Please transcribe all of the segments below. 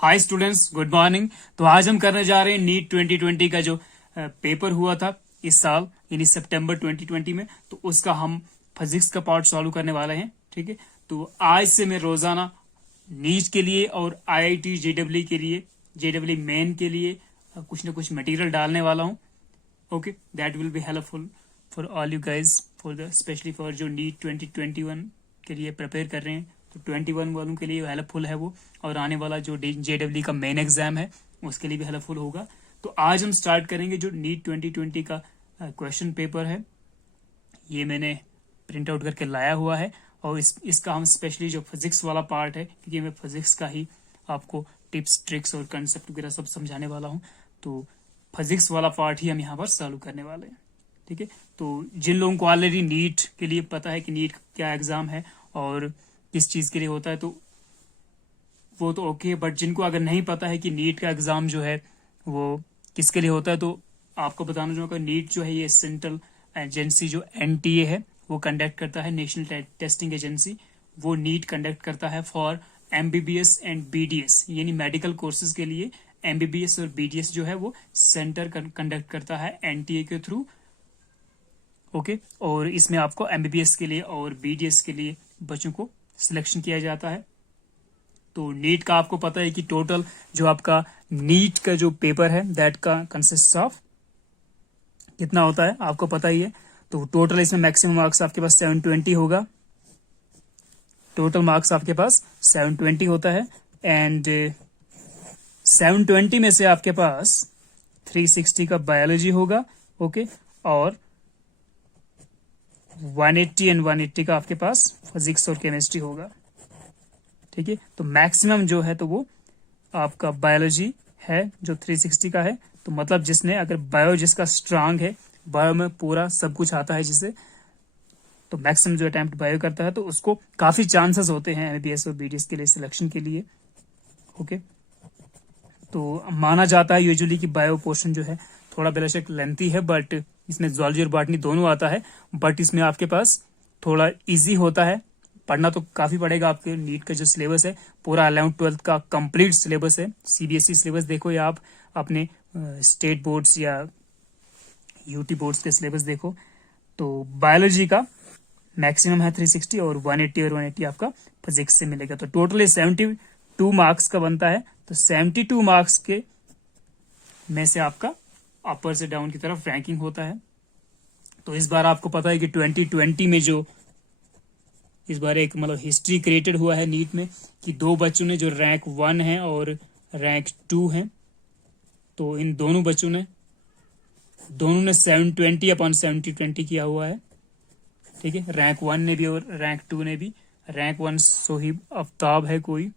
Hi students, good morning. तो आज हम करने जा रहे हैं नीट 2020 का जो पेपर हुआ था इस साल यानी सितंबर 2020 में। तो उसका हम फिजिक्स का पार्ट सॉल्व करने वाले हैं। ठीक है, तो आज से मैं रोजाना नीट के लिए और आईआईटी जेडब्ल्यू के लिए, जेडब्ल्यू मेन के लिए कुछ ना कुछ मटेरियल डालने वाला हूँ। Okay, that will be helpful for all you guys, for the specially for जो नीट 2021 के लिए प्रिपेयर कर रहे हैं। तो 21 वालों के लिए हेल्पफुल है वो, और आने वाला जो जेडब्ल्यू का मेन एग्जाम है उसके लिए भी हेल्पफुल होगा। तो आज हम स्टार्ट करेंगे जो नीट 2020 का क्वेश्चन पेपर है। ये मैंने प्रिंट आउट करके लाया हुआ है, और इसका हम स्पेशली जो फिजिक्स वाला पार्ट है, क्योंकि मैं फिजिक्स का ही आपको टिप्स ट्रिक्स और कंसेप्ट वगैरह सब समझाने वाला हूँ, तो फिजिक्स वाला पार्ट ही हम यहाँ पर चालू करने वाले हैं। ठीक है, तो जिन लोगों को ऑलरेडी नीट के लिए पता है कि नीट क्या एग्जाम है और किस चीज के लिए होता है, तो वो तो ओके। बट जिनको अगर नहीं पता है कि नीट का एग्जाम जो है वो किसके लिए होता है, तो आपको बताना चाहूंगा, नीट जो है ये सेंट्रल एजेंसी जो एनटीए है वो कंडक्ट करता है, नेशनल टेस्टिंग एजेंसी। वो नीट कंडक्ट करता है फॉर एमबीबीएस एंड बीडीएस, यानी मेडिकल कोर्सेज के लिए एमबीबीएस और बीडीएस जो है वो सेंटर कंडक्ट करता है एनटीए के थ्रू। ओके, और इसमें आपको एमबीबीएस के लिए और बीडीएस के लिए बच्चों को सिलेक्शन किया जाता है। तो नीट का आपको पता है कि टोटल जो आपका नीट का जो पेपर है दैट का कंसिस्ट ऑफ कितना होता है आपको पता ही है। तो टोटल इसमें मैक्सिमम मार्क्स आपके पास 720 होगा। टोटल मार्क्स आपके पास 720 होता है, एंड 720 में से आपके पास 360 का बायोलॉजी होगा। ओके, और 180 एंड 180 का आपके पास फिजिक्स और केमिस्ट्री होगा। ठीक है, तो मैक्सिमम जो है तो वो आपका बायोलॉजी है जो 360 का है। तो मतलब जिसने अगर बायो जिसका स्ट्रांग है, बायो में पूरा सब कुछ आता है जिसे, तो मैक्सिमम जो अटेम्प्ट बायो करता है तो उसको काफी चांसेस होते हैं एमबीबीएस और बीडीएस के लिए सिलेक्शन के लिए। ओके, तो माना जाता है यूजुअली कि बायो पोर्शन जो है थोड़ा बेशक लेंथी है, बट इसमें जूलॉजी और बॉटनी दोनों आता है, बट इसमें आपके पास थोड़ा इजी होता है। पढ़ना तो काफी पड़ेगा। आपके नीट का जो सिलेबस है पूरा 11th-12th का कंप्लीट सिलेबस है। सीबीएसई सिलेबस देखो या आप अपने स्टेट बोर्ड्स या यूटी बोर्ड्स के सिलेबस देखो, तो बायोलॉजी का मैक्सिमम है 360 और 180 और 180 आपका फिजिक्स से मिलेगा। तो टोटली 72 मार्क्स का बनता है। तो 72 मार्क्स के में से आपका अपर से डाउन की तरफ रैंकिंग होता है। तो इस बार आपको पता है कि 2020 में जो इस बार एक मतलब हिस्ट्री क्रिएटेड हुआ है नीट में, कि दो बच्चों ने जो रैंक 1 है और रैंक 2 है, तो इन दोनों बच्चों ने 720 अपॉन 720 किया हुआ है। ठीक है, रैंक 1 ने भी और रैंक 2 ने भी। रैंक 1 सोहिब आफ्ताब है कोई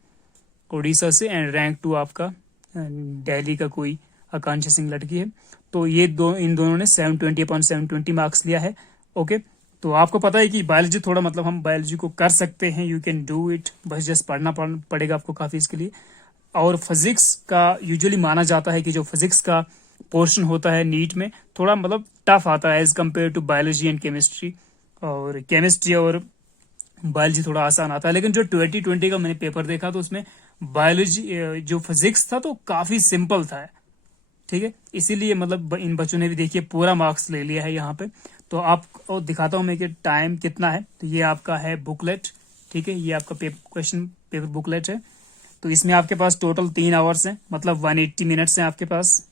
उड़ीसा से, एंड रैंक 2 आपका दिल्ली का कोई आकांक्षा सिंह लड़की है। तो ये इन दोनों ने 720 अपॉन 720 मार्क्स लिया है। ओके, तो आपको पता है कि बायोलॉजी थोड़ा मतलब हम बायोलॉजी को कर सकते हैं, यू कैन डू इट, बस जस्ट पढ़ना पड़ेगा आपको काफी इसके लिए। और फिजिक्स का यूजुअली माना जाता है कि जो फिजिक्स का पोर्शन होता है नीट में थोड़ा मतलब टफ आता है as compare to biology and chemistry, और केमिस्ट्री और बायोलॉजी थोड़ा आसान आता है। लेकिन जो 2020 का मैंने पेपर देखा तो उसमें बायोलॉजी जो फिजिक्स था तो काफी सिंपल था। ठीक है, इसीलिए मतलब इन बच्चों ने भी देखिए पूरा मार्क्स ले लिया है यहाँ पे। तो आपको दिखाता हूँ मैं कि टाइम कितना है। तो ये आपका है बुकलेट। ठीक है, ये आपका क्वेश्चन पेपर बुकलेट है। तो इसमें आपके पास टोटल 3 आवर्स हैं, मतलब 180 मिनट्स हैं आपके पास।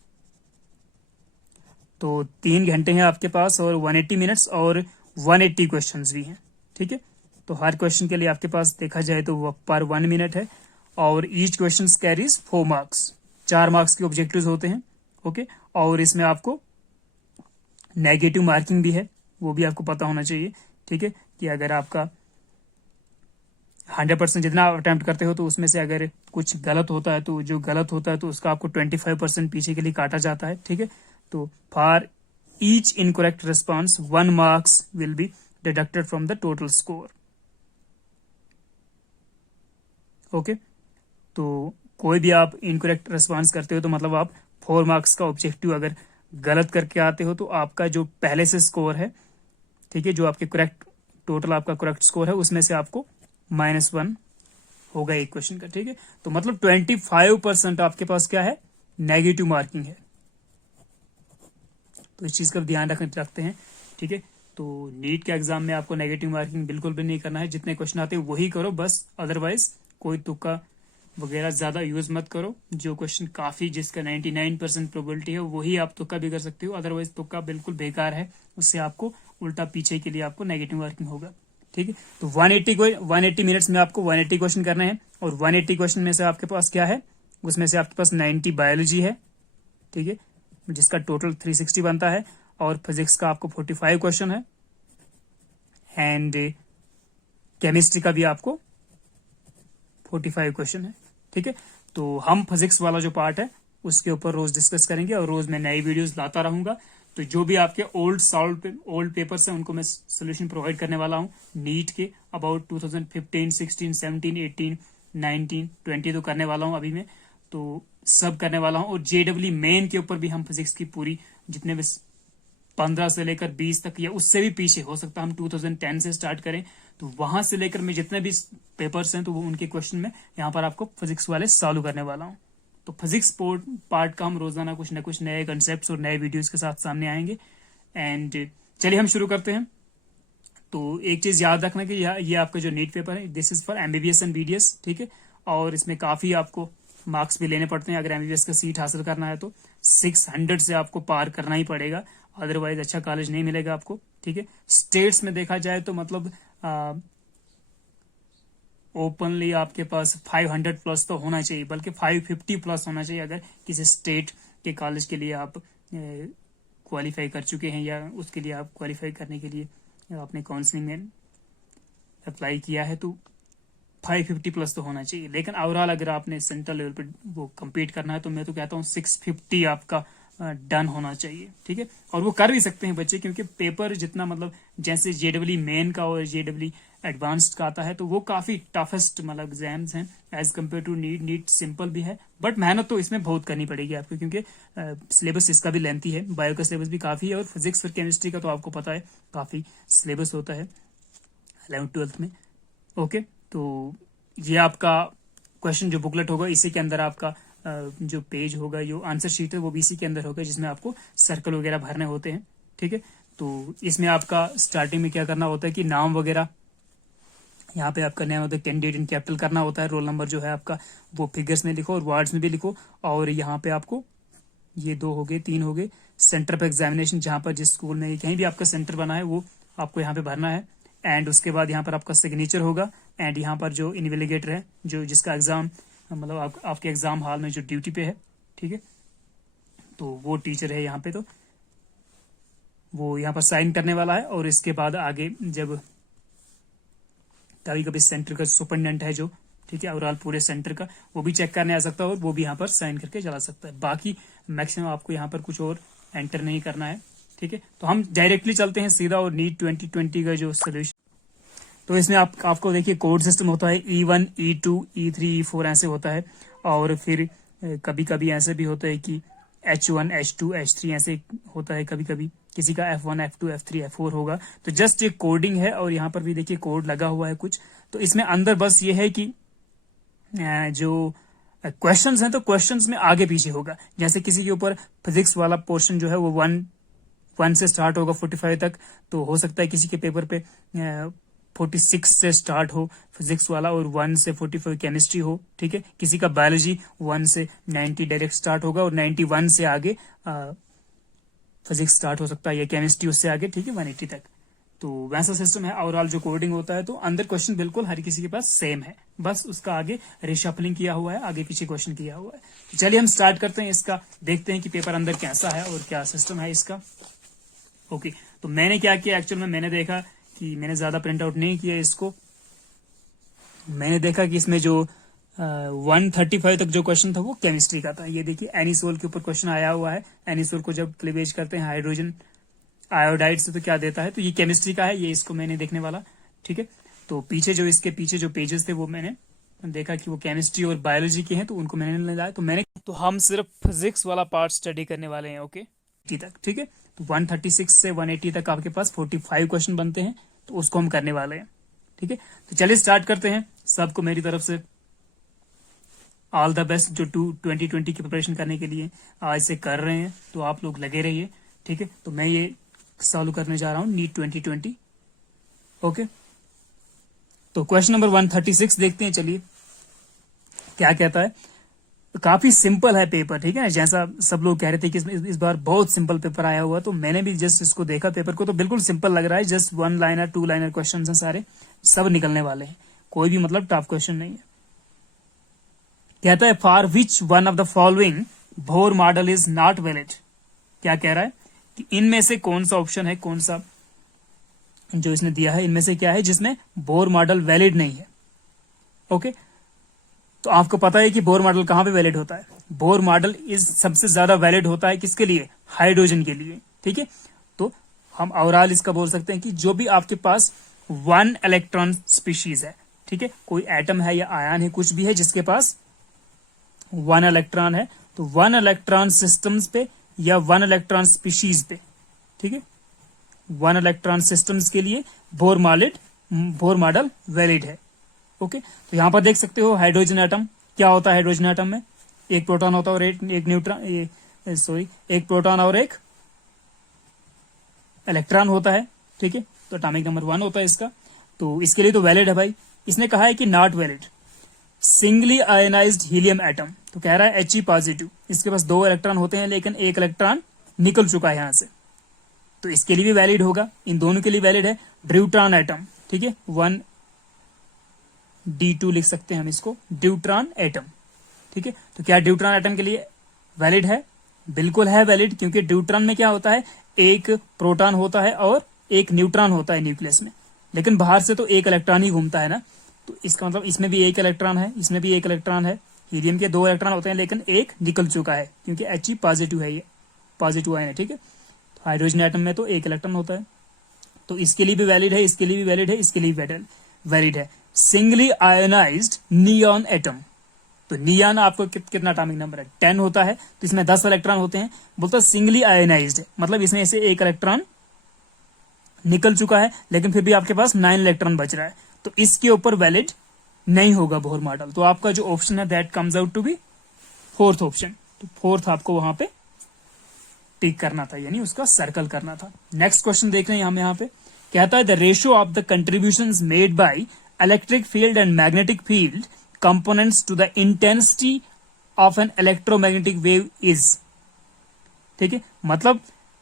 तो 3 घंटे हैं आपके पास और 180 मिनट्स और 180 क्वेश्चंस भी हैं। ठीक है, तो हर क्वेश्चन के लिए आपके पास देखा जाए तो वो पर 1 मिनट है, और each question carries 4 marks. 4 marks के ऑब्जेक्टिव्स होते हैं। ओके, और इसमें आपको नेगेटिव मार्किंग भी है, वो भी आपको पता होना चाहिए। ठीक है, कि अगर आपका 100% जितना अटेम्प्ट करते हो तो उसमें से अगर कुछ गलत होता है तो जो गलत होता है तो उसका आपको 25% पीछे के लिए काटा जाता है। ठीक है, तो for each incorrect response 1 marks will be deducted from the total score. Okay, तो कोई भी आप इनकरेक्ट रिस्पॉन्स करते हो तो मतलब आप 4 मार्क्स का ऑब्जेक्टिव अगर गलत करके आते हो तो आपका जो पहले से स्कोर है, ठीक है, जो आपके करेक्ट टोटल आपका करेक्ट स्कोर है उसमें से आपको -1 होगा एक क्वेश्चन का, ठीक है। तो मतलब 25% आपके पास क्या है, नेगेटिव मार्किंग है। तो इस चीज का ध्यान रखते हैं, ठीक है। तो नीट के एग्जाम में आपको नेगेटिव मार्किंग बिल्कुल भी नहीं करना है, जितने क्वेश्चन आते हैं वही करो बस, अदरवाइज कोई तुक्का वगैरह ज्यादा यूज मत करो। जो क्वेश्चन काफी जिसका 99% प्रोबेबिलिटी है वही आप तुक्का भी कर सकते हो, अदरवाइज तुक्का बिल्कुल बेकार है, उससे आपको उल्टा पीछे के लिए आपको नेगेटिव मार्किंग होगा, ठीक है। तो 180 मिनट्स में आपको 180 क्वेश्चन करने हैं, और 180 क्वेश्चन में से आपके पास क्या है, उसमें से आपके पास 90 बायोलॉजी है, ठीक है, जिसका टोटल 360 बनता है, और फिजिक्स का आपको 45 क्वेश्चन है, एंड केमिस्ट्री का भी आपको 45 क्वेश्चन है, ठीक है। तो हम फिजिक्स वाला जो पार्ट है उसके ऊपर रोज डिस्कस करेंगे, और रोज मैं नई वीडियोस लाता रहूंगा। तो जो भी आपके ओल्ड पेपर्स हैं उनको मैं सोल्यूशन प्रोवाइड करने वाला हूँ नीट के, अबाउट 2015, 16, 17, 18, 19, 20 तो करने वाला हूँ अभी मैं, तो सब करने वाला हूँ। और जेडब्ल्यू मेन के ऊपर भी हम फिजिक्स की पूरी जितने भी 15 से लेकर 20 तक, या उससे भी पीछे हो सकता है हम 2010 से स्टार्ट करें, तो वहां से लेकर मैं जितने भी पेपर्स हैं तो वो उनके क्वेश्चन में यहाँ पर आपको फिजिक्स वाले सॉल्व करने वाला हूँ। तो फिजिक्स पार्ट का हम रोजाना कुछ न कुछ नए कंसेप्ट और नए वीडियोस के साथ सामने आएंगे। एंड चलिए हम शुरू करते हैं। तो एक चीज याद रखना कि ये आपका जो नीट पेपर है, this is for MBBS and BDS, ठीक है। और इसमें काफी आपको मार्क्स भी लेने पड़ते हैं, अगर एमबीबीएस का सीट हासिल करना है तो 600 से आपको पार करना ही पड़ेगा, अदरवाइज अच्छा कॉलेज नहीं मिलेगा आपको, ठीक है। स्टेट्स में देखा जाए तो मतलब ओपनली आपके पास 500 प्लस तो होना चाहिए, बल्कि 550 प्लस होना चाहिए, अगर किसी स्टेट के कॉलेज के लिए आप क्वालिफाई कर चुके हैं, या उसके लिए आप क्वालिफाई करने के लिए आपने काउंसलिंग में अप्लाई किया है, तो 550 प्लस तो होना चाहिए। लेकिन ओवरऑल अगर आपने सेंट्रल लेवल पे वो कम्पीट करना है तो मैं तो कहता हूँ 650 आपका डन होना चाहिए, ठीक है। और वो कर भी सकते हैं बच्चे, क्योंकि पेपर जितना मतलब जैसे जेडब्ल्यू मेन का और जेडब्ल्यू एडवांस्ड का आता है तो वो काफी टफेस्ट मतलब एग्जाम्स हैं as compare to NEET. NEET simple भी है, बट मेहनत तो इसमें बहुत करनी पड़ेगी आपको, क्योंकि सिलेबस इसका भी लेंथी है, बायो का सिलेबस भी काफी है, और फिजिक्स और केमिस्ट्री का तो आपको पता है काफी सिलेबस होता है 11th-12th में। ओके, तो ये आपका क्वेश्चन जो बुकलेट होगा इसी के अंदर आपका जो पेज होगा, जो आंसर शीट है वो भी इसी के अंदर होगा, जिसमें आपको सर्कल वगैरह भरने होते हैं, ठीक है। तो इसमें आपका स्टार्टिंग में क्या करना होता है कि नाम वगैरह यहाँ पे आपका नेम होता है, कैंडिडेट इन कैपिटल करना होता है, रोल नंबर जो है आपका वो फिगर्स में लिखो और वर्ड्स में भी लिखो, और यहाँ पे आपको ये 2 हो गए, 3 हो गए, सेंटर पे एग्जामिनेशन जहाँ पर जिस स्कूल में कहीं भी आपका सेंटर बना है वो आपको यहाँ पे भरना है। एंड उसके बाद यहाँ पर आपका सिग्नेचर होगा, एंड यहाँ पर जो इन्वेलिगेटर है, जो जिसका एग्जाम मतलब आपके एग्जाम हॉल में जो ड्यूटी पे है, ठीक है, तो वो टीचर है यहाँ पे, तो वो यहाँ पर साइन करने वाला है। और इसके बाद आगे जब कभी कभी सेंटर का सुपरिटेंडेंट है जो, ठीक है, ओवरऑल पूरे सेंटर का, वो भी चेक करने आ सकता है और वो भी यहाँ पर साइन करके चला सकता है। बाकी मैक्सिमम आपको यहाँ पर कुछ और एंटर नहीं करना है, ठीक है। तो हम डायरेक्टली चलते हैं सीधा, और नीट 2020 का जो सोल्यूशन, तो इसमें आपको देखिए कोड सिस्टम होता है, E1, E2, E3, E4 ऐसे होता है, और फिर कभी कभी ऐसे भी होता है कि H1, H2, H3 ऐसे होता है, कभी कभी किसी का F1, F2, F3, F4 होगा। तो जस्ट ये कोडिंग है, और यहाँ पर भी देखिए कोड लगा हुआ है कुछ। तो इसमें अंदर बस ये है कि जो क्वेश्चंस हैं तो क्वेश्चंस में आगे पीछे होगा, जैसे किसी के ऊपर फिजिक्स वाला पोर्शन जो है वो 1 से स्टार्ट होगा 45 तक, तो हो सकता है किसी के पेपर पे 46 से स्टार्ट हो फिजिक्स वाला, और 1 से 45 केमिस्ट्री हो, ठीक है। किसी का बायोलॉजी 1 से 90 डायरेक्ट स्टार्ट होगा, और 91 से आगे फिजिक्स स्टार्ट हो सकता है, या केमिस्ट्री उससे आगे, ठीक है, 180 तक। तो वैसा सिस्टम है ओवरऑल जो कोडिंग होता है। तो अंदर क्वेश्चन बिल्कुल हर किसी के पास सेम है, बस उसका आगे रिशफलिंग किया हुआ है, आगे पीछे क्वेश्चन किया हुआ है। तो चलिए हम स्टार्ट करते हैं इसका, देखते हैं कि पेपर अंदर कैसा है और क्या सिस्टम है इसका। ओके, तो मैंने क्या किया एक्चुअल में, मैंने देखा कि मैंने ज्यादा प्रिंट आउट नहीं किया इसको, मैंने देखा कि इसमें जो 135 तक जो क्वेश्चन था वो केमिस्ट्री का था। ये देखिए एनिसोल के ऊपर क्वेश्चन आया हुआ है, एनिसोल को जब क्लीवेज करते हैं हाइड्रोजन आयोडाइड से तो क्या देता है, तो ये केमिस्ट्री का है, ये इसको मैंने देखने वाला, ठीक है। तो पीछे जो इसके पीछे जो पेजेस थे वो मैंने देखा कि वो केमिस्ट्री और बायोलॉजी के हैं, तो उनको मैंने नहीं लाया, तो हम सिर्फ फिजिक्स वाला पार्ट स्टडी करने वाले हैं। ओके, तक, ठीक है। तो 136 से 180 तक आपके पास 45 क्वेश्चन बनते हैं, तो उसको हम करने वाले हैं, ठीक है। तो चलिए स्टार्ट करते हैं। सबको मेरी तरफ से ऑल द बेस्ट जो 2020 की प्रिपरेशन करने के लिए आज से कर रहे हैं, तो आप लोग लगे रहिए, ठीक है। तो मैं ये सॉल्व करने जा रहा हूँ नीट 2020। ओके, तो क्वेश्चन नंबर 136 देखते हैं, चलिए क्या कहता है। काफी सिंपल है पेपर, ठीक है ना, जैसा सब लोग कह रहे थे कि इस बार बहुत सिंपल पेपर आया हुआ, तो मैंने भी जस्ट इसको देखा पेपर को, तो बिल्कुल सिंपल लग रहा है। जस्ट 1 लाइनर 2 लाइनर क्वेश्चन है, सारे सब निकलने वाले हैं, कोई भी मतलब टफ क्वेश्चन नहीं है। कहता है for which one of the following Bohr model is not valid. क्या कह रहा है कि इनमें से कौन सा ऑप्शन है, कौन सा जो इसने दिया है, इनमें से क्या है जिसमें बोर मॉडल वैलिड नहीं है। ओके, तो आपको पता है कि बोर मॉडल कहां पे वैलिड होता है। बोर मॉडल इज सबसे ज्यादा वैलिड होता है किसके लिए, हाइड्रोजन के लिए, ठीक है। तो हम ओवरऑल इसका बोल सकते हैं कि जो भी आपके पास 1 इलेक्ट्रॉन स्पीशीज है, ठीक है, कोई एटम है या आयन है, कुछ भी है जिसके पास 1 इलेक्ट्रॉन है, तो 1 इलेक्ट्रॉन सिस्टम्स पे या 1 इलेक्ट्रॉन स्पीशीज पे, ठीक है, 1 इलेक्ट्रॉन सिस्टम्स के लिए बोर मॉडल वैलिड है। ओके, तो यहां पर देख सकते हो हाइड्रोजन एटम क्या होता है। हाइड्रोजन एटम में एक प्रोटॉन होता है और एक न्यूट्रॉन, एक प्रोटॉन और एक इलेक्ट्रॉन होता है, ठीक है। तो एटॉमिक नंबर 1 होता है इसका, तो इसके लिए तो वैलिड है भाई। इसने कहा है कि not valid singly ionised helium atom, तो कह रहा है He पॉजिटिव, इसके पास 2 इलेक्ट्रॉन होते हैं लेकिन एक इलेक्ट्रॉन निकल चुका है यहां से, तो इसके लिए भी वैलिड होगा। इन दोनों के लिए वैलिड है। ड्यूट्रॉन एटम, ठीक है, 1D2 लिख सकते हैं हम इसको, ड्यूट्रॉन एटम, ठीक है। तो क्या ड्यूट्रॉन एटम के लिए वैलिड है, बिल्कुल है वैलिड, क्योंकि ड्यूट्रॉन में क्या होता है, एक प्रोटॉन होता है और एक न्यूट्रॉन होता है न्यूक्लियस में, लेकिन बाहर से तो एक इलेक्ट्रॉन ही घूमता है ना, तो इसका मतलब इसमें भी एक इलेक्ट्रॉन है, इसमें भी एक इलेक्ट्रॉन है। हीलियम के 2 इलेक्ट्रॉन होते हैं लेकिन एक निकल चुका है, क्योंकि He पॉजिटिव है, ये पॉजिटिव आयन है, ठीक है। तो हाइड्रोजन एटम में तो एक इलेक्ट्रॉन होता है, तो इसके लिए भी वैलिड है, इसके लिए भी वैलिड है, इसके लिए भी वैलिड है। सिंगली आयोनाइज्ड नियॉन एटम, तो नियॉन आपको कितना एटॉमिक नंबर है, 10 होता है, तो इसमें 10 इलेक्ट्रॉन होते हैं। बोलता सिंगली आयोनाइज्ड है, मतलब इसमें से एक इलेक्ट्रॉन निकल चुका है लेकिन फिर भी आपके पास 9 इलेक्ट्रॉन बच रहा है, तो इसके ऊपर वैलिड नहीं होगा बोर मॉडल। तो आपका जो ऑप्शन है that comes out to be 4th option, तो 4th आपको वहां पे टिक करना था, यानी उसका सर्कल करना था। नेक्स्ट क्वेश्चन देख रहे हैं हम यहाँ पे, कहता है the ratio of the contributions made by electric field and magnetic field components to the intensity of an electromagnetic wave is, ठीक है, मतलब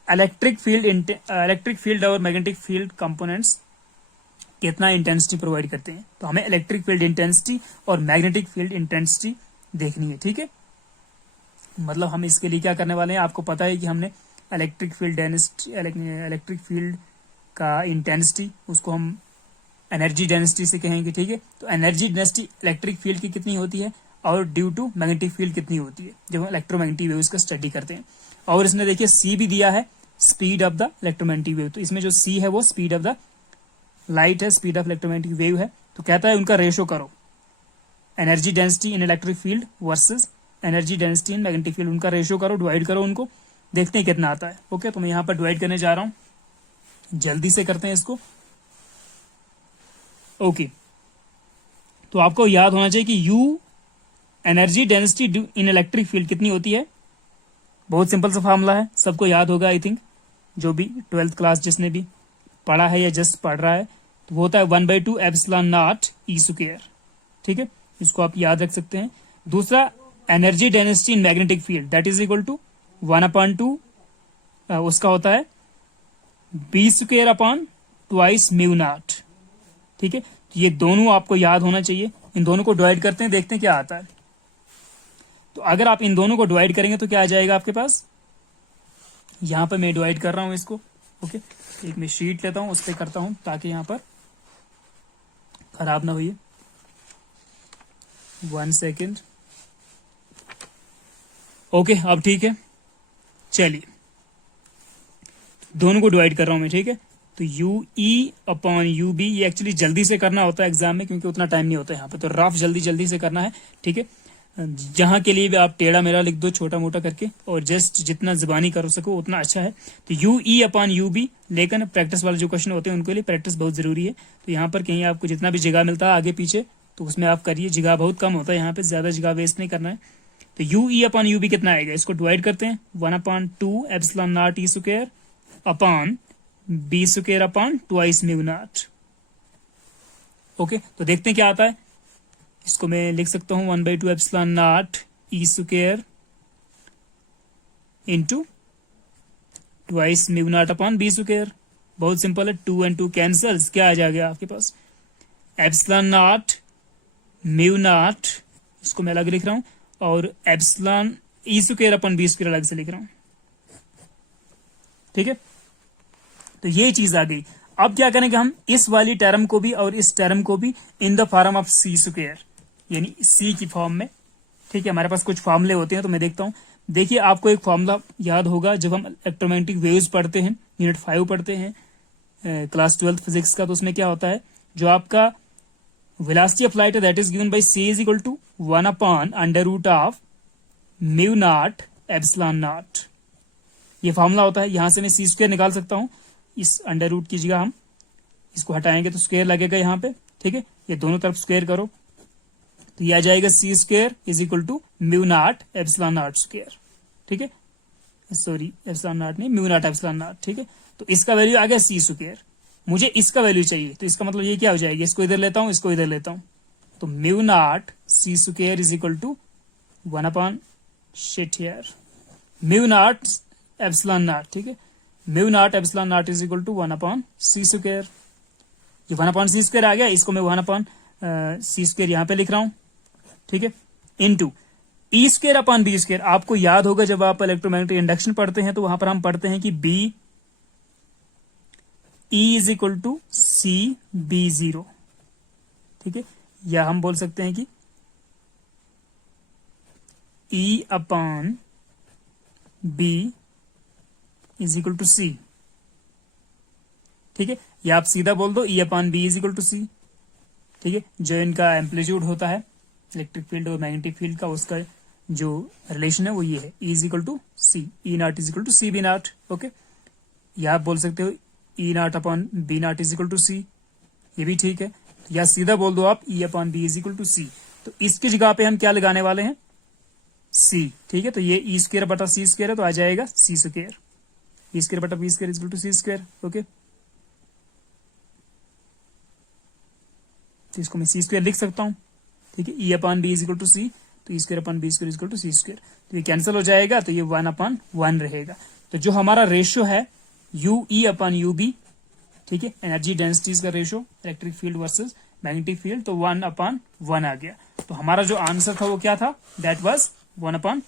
इलेक्ट्रिक फील्ड और मैग्नेटिक फील्ड कंपोनेंट्स कितना इंटेंसिटी प्रोवाइड करते हैं, तो हमें इलेक्ट्रिक फील्ड इंटेंसिटी और मैग्नेटिक फील्ड इंटेंसिटी देखनी है, ठीक है। मतलब हम इसके लिए क्या करने वाले हैं, आपको पता है कि हमने इलेक्ट्रिक फील्ड का इंटेंसिटी उसको हम एनर्जी डेंसिटी से कहेंगे, ठीक है। तो एनर्जी डेंसिटी इलेक्ट्रिक फील्ड की कितनी होती है और ड्यू टू मैग्नेटिक फील्ड कितनी होती है, जब हम इलेक्ट्रोमैग्नेटिक वेव्स का स्टडी करते हैं। और इसने देखिए सी भी दिया है, speed of the electromagnetic wave, तो इसमें जो सी है वो स्पीड ऑफ द लाइट है, स्पीड ऑफ इलेक्ट्रोमैग्नेटिक वेव है। तो कहता है उनका रेशो करो, energy density in electric field versus energy density in magnetic field, उनका रेशो करो, डिवाइड करो उनको, देखते हैं कितना आता है। ओके, तो मैं यहाँ पर डिवाइड करने जा रहा हूँ, जल्दी से करते हैं इसको। ओके, तो आपको याद होना चाहिए कि U एनर्जी डेंसिटी इन इलेक्ट्रिक फील्ड कितनी होती है, बहुत सिंपल सा फॉर्मूला है, सबको याद होगा आई थिंक, जो भी 12th क्लास जिसने भी पढ़ा है या जस्ट पढ़ रहा है, तो वो होता है 1/2 एप्सिलॉन नॉट E², ठीक है, इसको आप याद रख सकते हैं। दूसरा energy density in magnetic field that is equal to 1/2 उसका होता है B²/2 म्यू नॉट, ठीक है। तो ये दोनों आपको याद होना चाहिए, इन दोनों को डिवाइड करते हैं, देखते हैं क्या आता है। तो अगर आप इन दोनों को डिवाइड करेंगे तो क्या आ जाएगा आपके पास, यहां पर मैं डिवाइड कर रहा हूं इसको। ओके, एक मैं शीट लेता हूं, उस पर करता हूं ताकि यहां पर खराब ना होइए। 1 सेकेंड। ओके, अब ठीक है, चलिए दोनों को डिवाइड कर रहा हूं मैं, ठीक है। तो UE/UB, ये एक्चुअली जल्दी से करना होता है एग्जाम में, क्योंकि उतना टाइम नहीं होता है यहाँ पे, तो रफ जल्दी से करना है, ठीक है। जहां के लिए भी आप टेढ़ा मेढ़ा लिख दो छोटा मोटा करके, और जस्ट जितना जुबानी कर सको उतना अच्छा है। तो UE/UB, लेकिन प्रैक्टिस वाले जो क्वेश्चन होते हैं उनके लिए प्रैक्टिस बहुत जरूरी है। तो यहाँ पर कहीं आपको जितना भी जगह मिलता है आगे पीछे, तो उसमें आप करिए, जगह बहुत कम होता है यहाँ पे, ज्यादा जगह वेस्ट नहीं करना है। तो U E upon U B कितना आएगा, इसको डिवाइड करते हैं, 1/2 epsilon naught E square upon B square upon twice mu naught. Okay, तो देखते हैं क्या आता है। इसको मैं लिख सकता हूँ 1/2 epsilon naught E square into twice mu naught upon B square. बहुत सिंपल है, 2 and 2 कैंसल्स, क्या आ जाएगा आपके पास, एप्सिलॉन नॉट म्यू नॉट, इसको मैं अलग लिख रहा हूं, और epsilon E square upon B square अलग से लिख रहा हूं। ठीक है, तो ये चीज आ गई। अब क्या करेंगे हम, इस वाली टर्म को भी और इस टर्म को भी in the form of C square, यानी सी की फॉर्म में। ठीक है, हमारे पास कुछ फॉर्मूले होते हैं, तो मैं देखता हूं। देखिए, आपको एक फॉर्मूला याद होगा जब हम इलेक्ट्रोमैग्नेटिक वेव्स पढ़ते हैं, यूनिट 5 पढ़ते हैं क्लास 12 फिजिक्स का, तो उसमें क्या होता है, जो आपका वेलोसिटी ऑफ लाइट है that is given by c is equal to 1/√ऑफ म्यू नॉट एप्सिलॉन नॉट। ये फॉर्मूला होता है। यहां से मैं सी स्क्वायर निकाल सकता हूं, इस अंडर रूट की जगह हम इसको हटाएंगे तो स्क्वायर लगेगा यहाँ पे। ठीक है, ये दोनों तरफ स्क्वायर करो तो ये आ जाएगा C square is equal to mu naught epsilon naught square. ठीक है, सॉरी एप्सिलॉन नॉट नहीं, म्यू नॉट एप्सिलॉन नॉट। ठीक है, तो इसका वैल्यू आ गया सी स्क्वायर, मुझे इसका वैल्यू चाहिए, तो इसका मतलब ये क्या हो जाएगा, इसको इधर लेता हूं, इसको इधर लेता हूं, तो mu naught C square is equal to 1/शिट here mu naught epsilon naught. ठीक है, mu naught epsilon naught is equal to 1/c square. ये 1/c स्क्वायर आ गया, इसको मैं 1/c स्क्वायर यहां पे लिख रहा हूं। ठीक है, इनटू ई स्क्वायर अपॉन बी स्क्वायर। आपको याद होगा जब आप इलेक्ट्रोमैग्नेटिक इंडक्शन पढ़ते हैं तो वहां पर हम पढ़ते हैं कि B E is equal to C B zero. ठीक है, या हम बोल सकते हैं कि E upon B is equal to C. ठीक है, या आप सीधा बोल दो E upon B is equal to C. ठीक है, जो इनका एम्पलीट्यूड होता है इलेक्ट्रिक फील्ड और मैग्नेटिक फील्ड का, उसका जो रिलेशन है वो ये है, E is equal to C, E naught is equal to C B naught. Okay, या आप बोल सकते हो E naught upon B naught is equal to C, ये भी ठीक है। या सीधा बोल दो आप E upon B is equal to C. तो इसकी जगह पे हम क्या लगाने वाले हैं, सी। ठीक है, तो ये ई स्क्वायर बटा सी स्क्वायर है, तो आ जाएगा सी स्क्वायर, ई स्क्वायर बटा B square is equal to C square. Okay, तो इसको मैं सी स्क्वायर लिख सकता हूं। ठीक है, E upon B is equal to C, तो E square upon B square is equal to C square, तो ये कैंसिल हो जाएगा, तो ये 1/1 रहेगा। तो जो हमारा रेशियो है U E upon U B, ठीक है, एनर्जी डेंसिटीज का ratio electric field versus magnetic field, तो 1/1 आ गया। तो हमारा जो आंसर था वो क्या था, दैट वाज 1/1,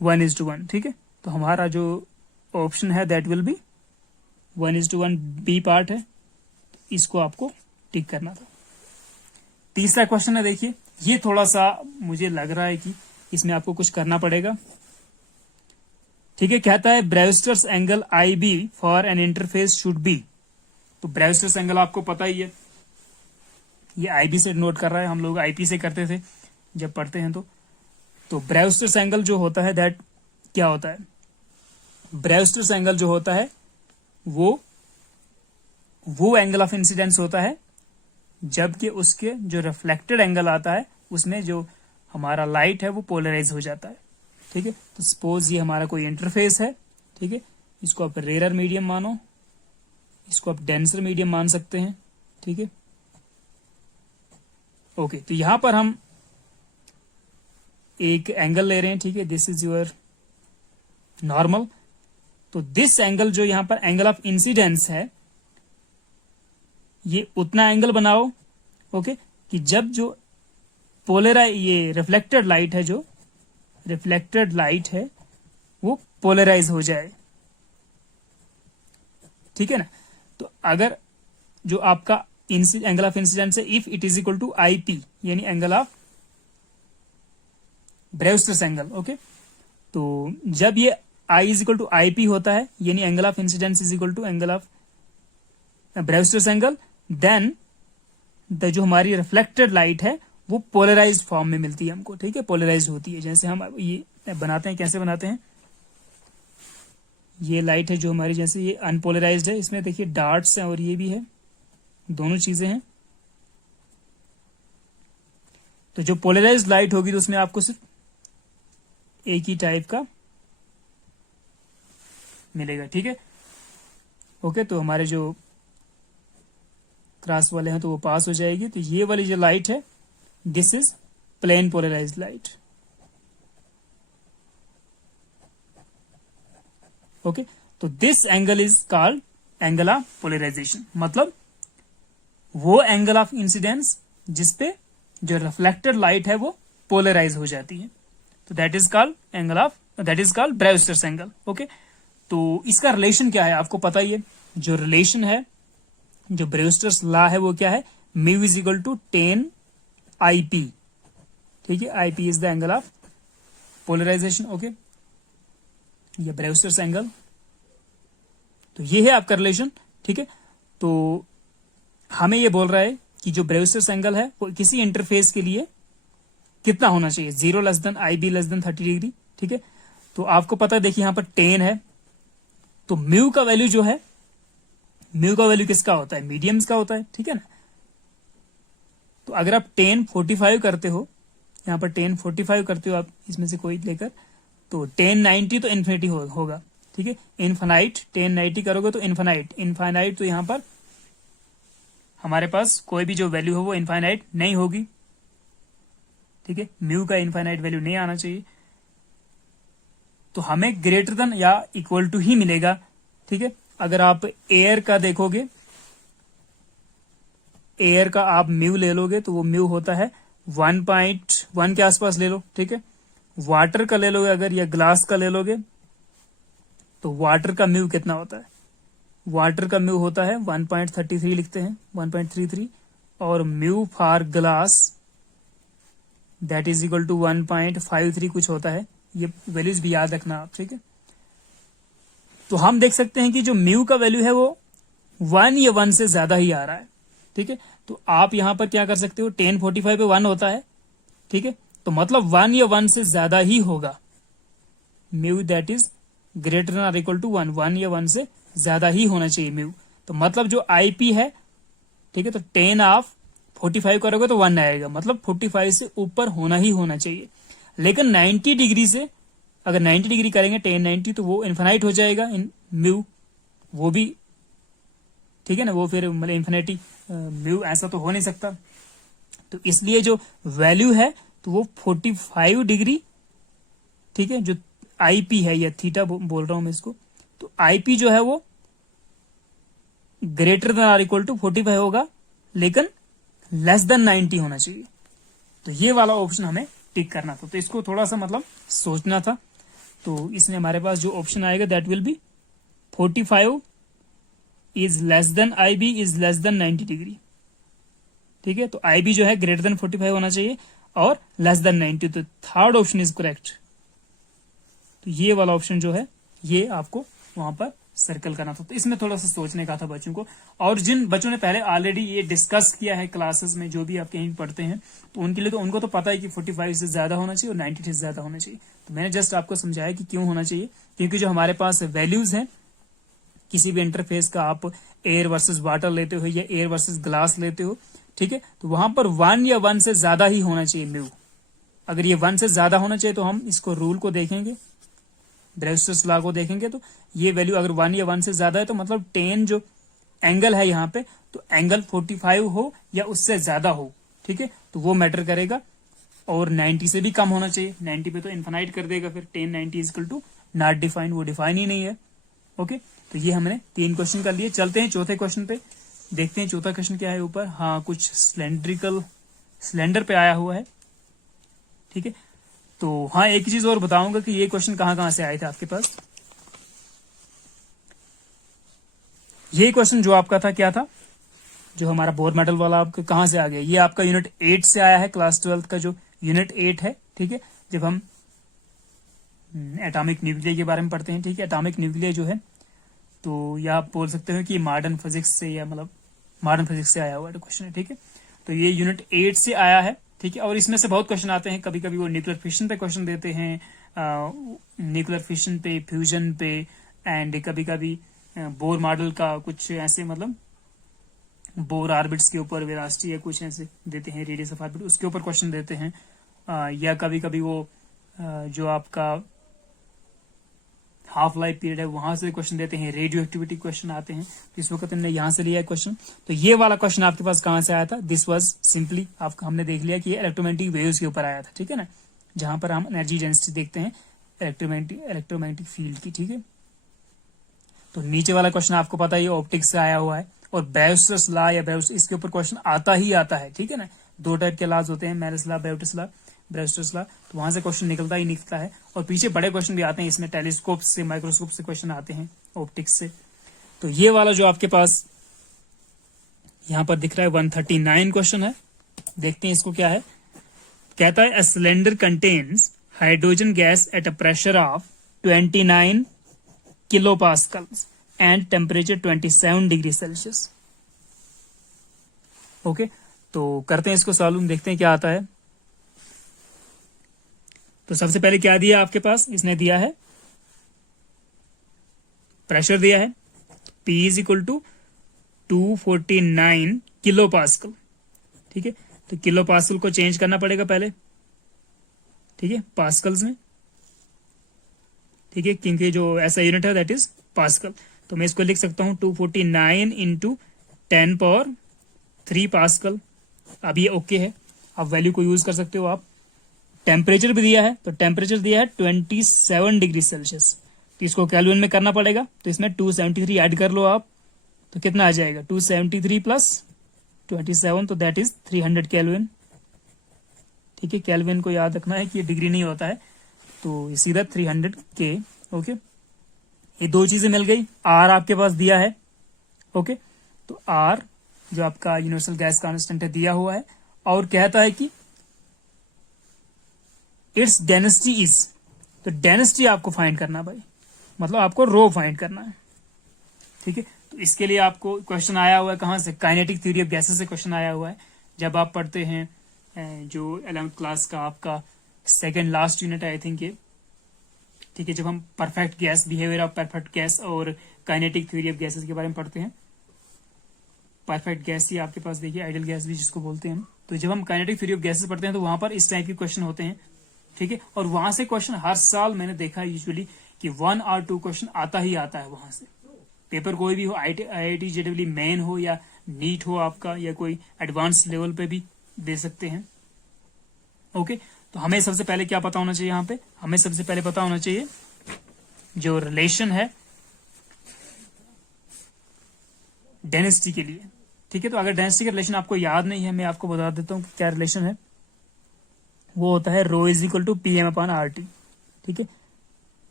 1:1। ठीक है, तो हमारा जो ऑप्शन है that will be 1:1, B part है, इसको आपको टिक करना था। तीसरा क्वेश्चन है, देखिए ये थोड़ा सा मुझे लग रहा है कि इसमें आपको कुछ करना पड़ेगा। ठीक है, कहता है Brewster's angle I B for an interface should be. तो ब्रेविस्टर्स एंगल आपको पता ही है, ये आई बी से नोट कर रहा है, हम लोग आई पी से करते थे जब पढ़ते हैं। तो ब्रेविस्टर्स एंगल जो होता है दैट क्या होता है, ब्रेविस्टर्स एंगल जो होता है वो एंगल ऑफ इंसिडेंस होता है जबकि उसके जो रिफ्लेक्टेड एंगल आता है उसमें जो हमारा लाइट है वो पोलराइज हो जाता है। ठीक है, तो सपोज ये हमारा कोई इंटरफेस है। ठीक है, इसको आप रेयर मीडियम मानो, इसको आप डेंसर मीडियम मान सकते हैं। ठीक है, ओके, तो यहां पर हम एक एंगल ले रहे हैं। ठीक है, दिस इज योर नॉर्मल। तो दिस एंगल जो यहां पर एंगल ऑफ इंसिडेंस है, ये उतना एंगल बनाओ ओके कि जब जो ये रिफ्लेक्टेड लाइट है, जो रिफ्लेक्टेड लाइट है वो पोलराइज हो जाए। ठीक है ना, तो अगर जो आपका एंगल ऑफ इंसिडेंस है, if it is equal to I P, यानी angle of Brewster's angle. Okay, तो जब ये I is equal to I P होता है, यानी angle of incidence is equal to angle of Brewster's angle, then जो हमारी रिफ्लेक्टेड लाइट है वो पोलराइज्ड फॉर्म में मिलती है हमको। ठीक है, पोलराइज होती है। जैसे हम ये बनाते हैं, कैसे बनाते हैं, ये लाइट है जो हमारी, जैसे ये अनपोलराइज्ड है, इसमें देखिए डार्ट्स हैं और ये भी है। दोनों चीजें हैं। तो जो पोलराइज्ड लाइट होगी तो उसमें आपको सिर्फ एक ही टाइप का मिलेगा, ठीक है। ओके, तो हमारे जो क्रॉस वाले हैं तो वो पास हो जाएगी। तो ये वाली जो लाइट है, this is plane polarised light. Okay, तो this angle is called angle of polarisation, मतलब वो एंगल ऑफ इंसिडेंस जिसपे जो रिफ्लेक्टेड लाइट है वो पोलराइज हो जाती है। तो that is called Brewster's angle. Okay, तो इसका रिलेशन क्या है आपको पता ही है। जो रिलेशन है, जो ब्रेवस्टर्स लॉ है वो क्या है, mu is equal to 10 IP, ठीक है। IP is the angle of polarization. Okay, ये ब्रेवस्टर्स एंगल, तो ये है आपका रिलेशन, ठीक है। तो हमें ये बोल रहा है कि जो ब्रेवस्टर्स एंगल है वो किसी इंटरफेस के लिए कितना होना चाहिए, 0 less than IB less than 30 degree, ठीक है। तो आपको पता है, देखिए यहां पर 10 है, तो म्यू का वैल्यू जो है, म्यू का वैल्यू किसका होता है, मीडियम्स का होता है, ठीक है ना। तो अगर आप 1045 करते हो, यहां पर 1045 करते हो आप इसमें से कोई लेकर, तो 1090 तो इन्फिनिटी होगा, ठीक है। इनफाइनाइट 1090 करोगे तो इनफाइनाइट, तो यहां पर हमारे पास कोई भी जो वैल्यू हो वो इनफाइनाइट नहीं होगी, ठीक है। म्यू का इनफाइनाइट वैल्यू नहीं आना चाहिए, तो हमें ग्रेटर देन या इक्वल टू ही मिलेगा, ठीक है। अगर आप एयर का देखोगे, एयर का आप म्यू ले लोगे तो वो म्यू होता है 1.1 के आसपास ले लो, ठीक है। वाटर का ले लोगे अगर, या ग्लास का ले लोगे, तो वाटर का म्यू कितना होता है, वाटर का म्यू होता है 1.33 लिखते हैं, 1.33, और mu for glass that is equal to 1.53 कुछ होता है। ये वैल्यूज भी याद रखना आप, ठीक है। तो हम देख सकते हैं कि जो म्यू का वैल्यू है वो 1 या 1 से ज्यादा ही आ रहा है, ठीक है। तो आप यहां पर क्या कर सकते हो, 1045 पे 1 होता है, ठीक है। तो मतलब 1 या 1 से ज्यादा ही होगा, mu that is greater than और इक्वल टू 1, 1 या 1 से ज्यादा ही होना चाहिए म्यू। तो मतलब जो IP है, ठीक है, तो 10 ऑफ 45 करोगे तो 1 आएगा, मतलब 45 से ऊपर होना ही होना चाहिए। लेकिन 90 डिग्री से अगर 90 डिग्री करेंगे 1090 तो वो इन्फिनाइट हो जाएगा इन म्यू, वो भी, ठीक है ना, वो फिर मतलब इन्फिनिटी म्यू ऐसा तो हो नहीं सकता। तो इसलिए जो वैल्यू है तो वो 45 डिग्री, ठीक है, जो IP है या थीटा बोल रहा हूं मैं इसको, तो IP जो है वो ग्रेटर देन और इक्वल टू 45 होगा, लेकिन लेस देन 90 होना चाहिए। तो ये वाला ऑप्शन हमें टिक करना था, तो इसको थोड़ा सा मतलब सोचना था। तो इसमें हमारे पास जो ऑप्शन आएगा that will B 45 is less than IB is less than 90 degree, ठीक है। तो IB जो है ग्रेटर देन 45 होना चाहिए और लेस देन 90, तो थर्ड ऑप्शन इज करेक्ट। तो ये वाला ऑप्शन जो है ये आपको वहां पर सर्कल करना था। तो इसमें थोड़ा सा सोचने का था बच्चों को, और जिन बच्चों ने पहले ऑलरेडी ये डिस्कस किया है क्लासेस में, जो भी आप कहीं पढ़ते हैं, तो उनके लिए तो उनको तो पता है कि 45 से ज्यादा होना चाहिए और 90 से ज्यादा होना चाहिए। तो मैंने जस्ट आपको समझाया कि क्यों होना चाहिए, क्योंकि जो हमारे पास वैल्यूज हैं किसी भी इंटरफेस का, आप एयर वर्सेस वाटर लेते हो या एयर वर्सेस ग्लास लेते हो, ठीक है, तो वहां पर 1 या 1 से ज्यादा ही होना चाहिए म्यू। अगर ये 1 से ज्यादा होना चाहिए तो हम इसको रूल को देखेंगे, ब्रेवस्टर्स लॉ को देखेंगे, तो ये वैल्यू अगर 1 या 1 से ज्यादा है तो मतलब 10 जो एंगल है यहाँ पे, तो एंगल 45 हो या उससे ज्यादा हो, ठीक है, तो वो मैटर करेगा। और 90 से भी कम होना चाहिए, 90 पे तो इन्फिनाइट कर देगा, फिर 1090 is equal to not define, वो डिफाइन ही नहीं है। ओके, तो ये हमने 3 क्वेश्चन कर लिए। चलते हैं चौथे क्वेश्चन पे, देखते हैं चौथा क्वेश्चन क्या है ऊपर। हाँ, कुछ सिलेंडर पे आया हुआ है, ठीक है। तो हाँ, एक चीज और बताऊंगा कि ये क्वेश्चन कहां से आए थे आपके पास। ये क्वेश्चन जो आपका था क्या था, जो हमारा बोर मेटल वाला आपका कहां से आ गया, ये आपका यूनिट 8 से आया है, क्लास 12 का जो यूनिट 8 है, ठीक है, जब हम एटॉमिक न्यूक्लियर के बारे में पढ़ते हैं, ठीक है। एटॉमिक न्यूक्लियर जो है, तो या आप बोल सकते हो कि मॉडर्न फिजिक्स से, या मतलब मॉडर्न फिजिक्स से आया हुआ क्वेश्चन है, ठीक है। तो ये यूनिट 8 से आया है, ठीक है। और इसमें से बहुत क्वेश्चन आते हैं, कभी कभी वो न्यूक्लियर फिशन पे क्वेश्चन देते हैं, न्यूक्लियर फिशन पे, फ्यूजन पे, एंड कभी कभी बोर मॉडल का कुछ ऐसे मतलब बोर ऑर्बिट्स के ऊपर, वेलोसिटी या कुछ ऐसे देते हैं, रेडियस ऑफ ऑर्बिट उसके ऊपर क्वेश्चन देते हैं, या कभी कभी वो जो आपका हाफ लाइफ पीरियड है वहां से क्वेश्चन देते हैं, रेडियो एक्टिविटी क्वेश्चन आते हैं। तो इस वक्त हमने यहां से लिया है क्वेश्चन। तो ये वाला क्वेश्चन आपके पास कहां से आया था? दिस वाज सिंपली आपका हमने देख लिया कि ये इलेक्ट्रोमैग्नेटिक वेव्स के ऊपर आया था, ठीक है ना, जहां पर हम एनर्जी डेंसिटी देखते हैं इलेक्ट्रोमैग्नेटिक फील्ड की, ठीक है। तो नीचे वाला क्वेश्चन आपको पता है ऑप्टिक्स से आया हुआ है, और ब्रेवस्टर्स लॉ या इसके ऊपर क्वेश्चन आता ही आता है, ठीक है ना। दो टाइप के लॉज होते हैं, मैरिस लॉ, ब्रेवस्टर्स लॉ, तो वहां से क्वेश्चन निकलता ही निकलता है। और पीछे बड़े क्वेश्चन भी आते हैं, इसमें टेलीस्कोप से, माइक्रोस्कोप से क्वेश्चन आते हैं, ऑप्टिक्स से। तो ये वाला जो आपके पास यहां पर दिख रहा है 139 क्वेश्चन है, देखते हैं इसको क्या है। कहता है, a cylinder contains hydrogen gas at a pressure of 29 kilopascals and temperature 27 degree Celsius. Okay, तो करते हैं इसको सॉल्व, देखते हैं क्या आता है। तो सबसे पहले क्या दिया आपके पास? इसने दिया है प्रेशर दिया है, P is equal to 249 kilo pascal, ठीक है। तो किलो पास्कल को चेंज करना पड़ेगा पहले, ठीक है, पास्कल्स में, ठीक है, क्योंकि जो ऐसा यूनिट है दैट इज पास्कल। तो मैं इसको लिख सकता हूं 249 इंटू 10 पावर 3 पास्कल। अब ये ओके है, अब वैल्यू को यूज कर सकते हो आप। टेम्परेचर भी दिया है, तो टेम्परेचर दिया है 27 डिग्री सेल्सियस, तो इसको केल्विन में करना पड़ेगा। तो इसमें 273 ऐड कर लो आप, तो कितना आ जाएगा? 273 प्लस 27, तो दैट इज 300 केल्विन, ठीक है। केल्विन को याद रखना है कि ये डिग्री नहीं होता है, तो सीधा 300 के। ओके, ये दो चीजें मिल गई। आर आपके पास दिया है, ओके, तो आर जो आपका यूनिवर्सल गैस कांस्टेंट है दिया हुआ है, और कहता है कि इट्स डेंसिटी इज, तो डेंसिटी आपको फाइंड करना भाई, मतलब आपको रो फाइंड करना है, ठीक है। तो इसके लिए आपको क्वेश्चन आया हुआ है कहां से? काइनेटिक थ्योरी ऑफ गैसेस से क्वेश्चन आया हुआ है। जब आप पढ़ते हैं जो 11th क्लास का आपका सेकेंड लास्ट यूनिट है आई थिंक ये, ठीक है, जब हम perfect gas, behaviour of perfect gas और काइनेटिक थ्योरी ऑफ गैसेस के बारे में पढ़ते हैं। परफेक्ट गैस ही आपके पास देखिए, आइडियल गैस भी जिसको बोलते हैं हम। तो जब हम काइनेटिक थ्योरी ऑफ गैसेस पढ़ते हैं तो वहां पर इस टाइप के क्वेश्चन होते हैं, ठीक है। और वहां से क्वेश्चन हर साल मैंने देखा है यूजुअली कि 1 और 2 क्वेश्चन आता ही आता है वहां से। पेपर कोई भी हो, IIT JEE मेन हो या नीट हो आपका, या कोई एडवांस लेवल पे भी दे सकते हैं। ओके, तो हमें सबसे पहले क्या पता होना चाहिए? यहाँ पे हमें सबसे पहले पता होना चाहिए जो रिलेशन है डेंसिटी के लिए, ठीक है। तो अगर डेंसिटी का रिलेशन आपको याद नहीं है, मैं आपको बता देता हूँ कि क्या रिलेशन है। वो होता है rho is equal to PM upon RT, ठीक है।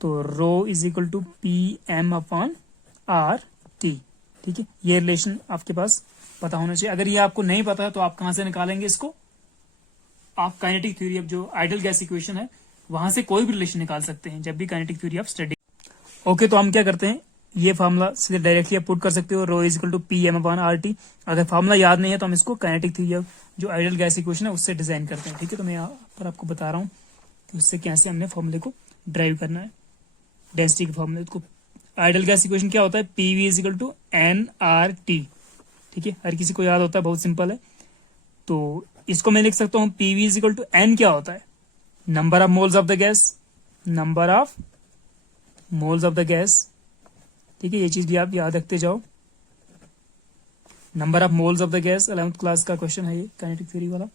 तो rho is equal to PM upon RT, ठीक है। ये रिलेशन आपके पास पता होना चाहिए। अगर ये आपको नहीं पता है तो आप कहां से निकालेंगे इसको? आप काइनेटिक थ्योरी ऑफ जो आइडियल गैस इक्वेशन है वहां से कोई भी रिलेशन निकाल सकते हैं जब भी kinetic theory of study. Okay, तो हम क्या करते हैं, ये फार्मूला सीधे डायरेक्टली आप पुट कर सकते हो, rho is equal to PM upon RT। अगर फार्मूला याद नहीं है तो हम इसको काइनेटिक थ्योरी ऑफ जो आइडियल गैस इक्वेशन है उससे डिजाइन करते हैं, ठीक है। तो मैं यहाँ पर आपको बता रहा हूँ कि उससे कैसे हमने फॉर्मूले को ड्राइव करना है, डेंसिटी के फॉर्मूले को। आइडियल गैस इक्वेशन क्या होता है? PV is equal to nRT, ठीक है, हर किसी को याद होता है, बहुत सिंपल है। तो इसको मैं लिख सकता हूँ PV is equal to N क्या होता है? Number of moles of the gas, number of moles of the gas, ठीक है। ये चीज भी आप याद रखते जाओ, number of moles of the gas. 11th class का क्वेश्चन है ये काइनेटिक थ्योरी वाला।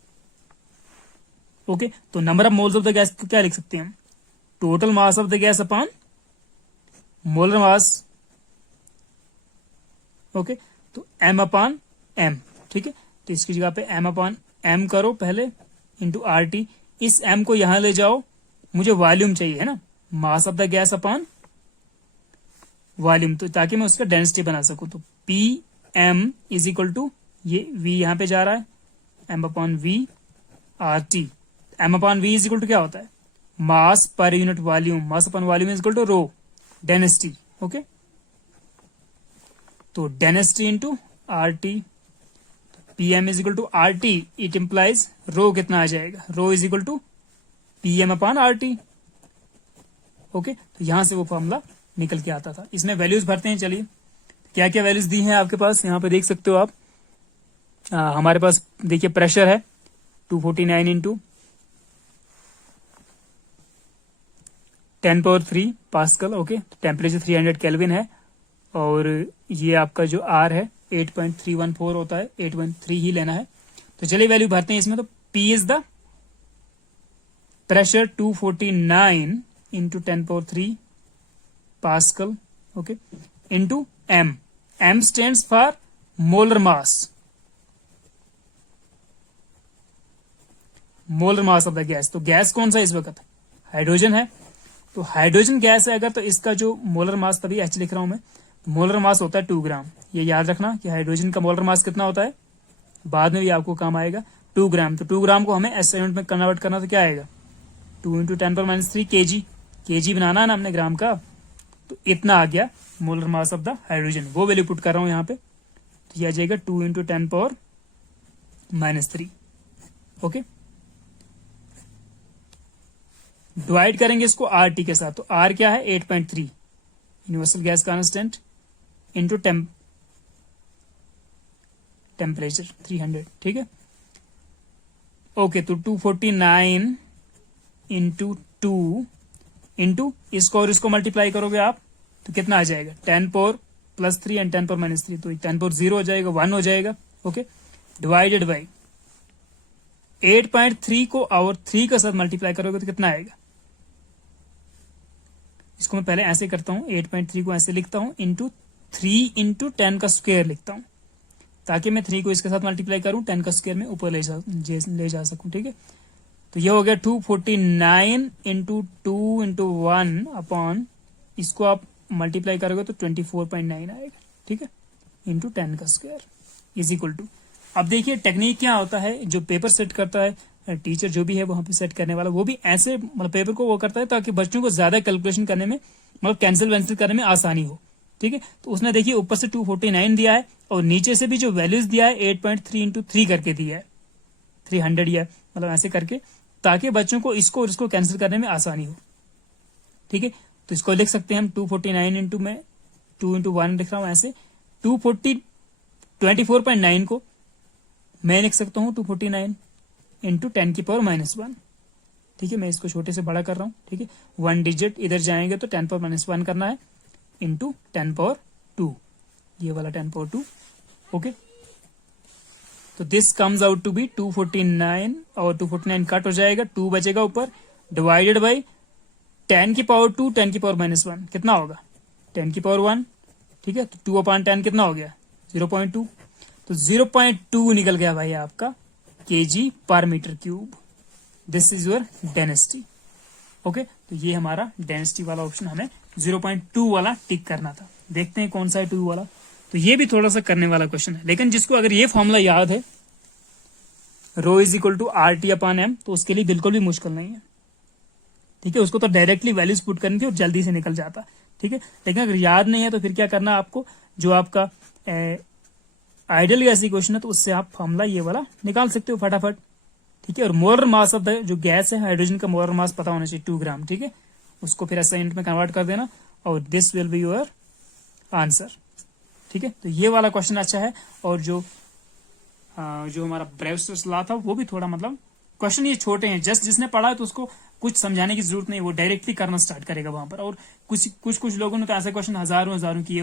ओके, तो number of moles of the gas को क्या लिख सकते हैं हम? Total mass of the gas upon molar mass, okay. तो M अपॉन M, ठीक है। तो इसकी जगह पे M अपॉन M करो पहले इंटू RT। इस M को यहां ले जाओ, मुझे वॉल्यूम चाहिए है ना, mass of the gas upon volume, तो ताकि मैं उसका डेंसिटी बना सकूं। तो PM इज इक्वल टू, ये V यहां पे जा रहा है, M upon V RT। M upon V is equal to क्या होता है? मास पर unit volume, mass upon volume is equal to rho, density, okay. तो density into RT, PM is equal to RT, it implies rho कितना आ जाएगा? रो is equal to PM upon RT, okay. तो यहां से वो फॉर्मूला निकल के आता था। इसमें वैल्यूज भरते हैं, चलिए क्या क्या वैल्यूज दी हैं आपके पास, यहाँ पे देख सकते हो आप। हमारे पास देखिए प्रेशर है 249 into 10⁻³ pascal. Okay, temperature 300 kelvin है और ये आपका जो आर है 8.314 होता है, 8.3 ही लेना है। तो चलिए वैल्यू भरते हैं इसमें। तो P is the pressure 249 into 10⁻³ pascal, okay, into M। M stands for molar mass, molar mass of the gas. तो गैस कौन सा इस वक्त? हाइड्रोजन है। तो हाइड्रोजन गैस है अगर, तो इसका जो मोलर मास, तभी एच लिख रहा हूं मैं, मोलर मास होता है 2 ग्राम। ये याद रखना कि हाइड्रोजन का मोलर मास कितना होता है, बाद में भी आपको काम आएगा, 2 ग्राम। तो 2 ग्राम को हमें एस यूनिट में कन्वर्ट करना, तो क्या आएगा 2 इंटू 10⁻³ kg। kg बनाना है ना हमने ग्राम का, तो इतना आ गया molar mass of the hydrogen. वो वैल्यू पुट कर रहा हूं यहाँ पे, तो ये आ जाएगा 2 इंटू 10⁻³ ओके। डिवाइड करेंगे इसको RT के साथ, तो R क्या है 8.3 universal gas constant into temperature 300, ठीक है। ओके, तो 249 इंटू 2 इंटू इसको और इसको मल्टीप्लाई करोगे आप, तो कितना आ जाएगा 10⁻+3 एंड 10⁻−3, तो 10⁻0 हो जाएगा, 1 हो जाएगा। ओके, डिवाइडेड बाई 8.3 को और 3 के साथ मल्टीप्लाई करोगे तो कितना आएगा। इसको मैं पहले ऐसे करता हूं, 8.3 को ऐसे लिखता हूं इंटू 3 इंटू 10 का स्क्वायर लिखता हूं, ताकि मैं 3 को इसके साथ मल्टीप्लाई करूं, 10 का स्क्वायर में ऊपर ले जा सकूं, ठीक है। तो ये हो गया 249 इंटू 2 इंटू 1 अपॉन, इसको आप मल्टीप्लाई करोगे तो 24.9 आएगा, ठीक है, इंटू 10 का स्क्वायर इज इक्वल टू। अब देखिए टेक्निक क्या होता है, जो पेपर सेट करता है टीचर, जो भी है वहां पे सेट करने वाला, वो भी ऐसे मतलब पेपर को वो करता है ताकि बच्चों को ज्यादा कैलकुलेशन करने में, मतलब कैंसिल वैंसिल करने में आसानी हो, ठीक है। तो उसने देखिए ऊपर से 249 दिया है और नीचे से भी जो वैल्यूज दिया है 8.3 इंटू 3 करके दिया है, 300 या मतलब ऐसे करके, ताकि बच्चों को इसको और इसको कैंसिल करने में आसानी हो, ठीक है। तो इसको लिख सकते हैं हम 249 इंटू में 2 इंटू 1 लिख रहा हूं ऐसे, 24.9 को मैं लिख सकता हूं 249 इंटू 10⁻⁻1, ठीक है। मैं इसको छोटे से बड़ा कर रहा हूं, ठीक है। 1 डिजिट इधर जाएंगे तो 10⁻⁻1 करना है इंटू 10⁻2, ये वाला 10⁻2, ओके। तो this comes out to be 249 और 249 कट हो जाएगा, 2 बचेगा ऊपर, डिवाइडेड बाई 10⁻2 10⁻⁻1 कितना होगा 10⁻1, ठीक है। तो 2/10 कितना हो गया 0.2, तो 0.2 निकल गया भाई आपका kg/m³। This is your density, okay. तो ये हमारा डेंसिटी वाला ऑप्शन हमें 0.2 वाला टिक करना था। देखते हैं कौन सा है 2 वाला। तो ये भी थोड़ा सा करने वाला क्वेश्चन है, लेकिन जिसको अगर ये फॉर्मूला याद है rho is equal to RT/m, तो उसके लिए बिल्कुल भी मुश्किल नहीं है, ठीक है। उसको तो डायरेक्टली वैल्यूज पुट करनी थी और जल्दी से निकल जाता, ठीक है। लेकिन अगर याद नहीं है तो फिर क्या करना आपको, जो आपका आइडियल गैस इक्वेशन है, तो उससे आप फॉर्मूला ये वाला निकाल सकते हो फटाफट, ठीक है। और मोलर मास ऑफ द जो गैस है हाइड्रोजन का मोलर मास पता होना चाहिए 2 ग्राम, ठीक है। उसको फिर ऐसा यूनिट में कन्वर्ट कर देना और this will be your answer, ठीक है। तो ये वाला क्वेश्चन अच्छा है। और जो हमारा ब्रेवस्टर्स लॉ था वो भी थोड़ा मतलब क्वेश्चन ये छोटे हैं, जस्ट जिसने पढ़ा है तो उसको कुछ समझाने की जरूरत नहीं, वो डायरेक्टली करना स्टार्ट करेगा वहां पर। और कुछ लोगों ने तो ऐसे क्वेश्चन हजारों किए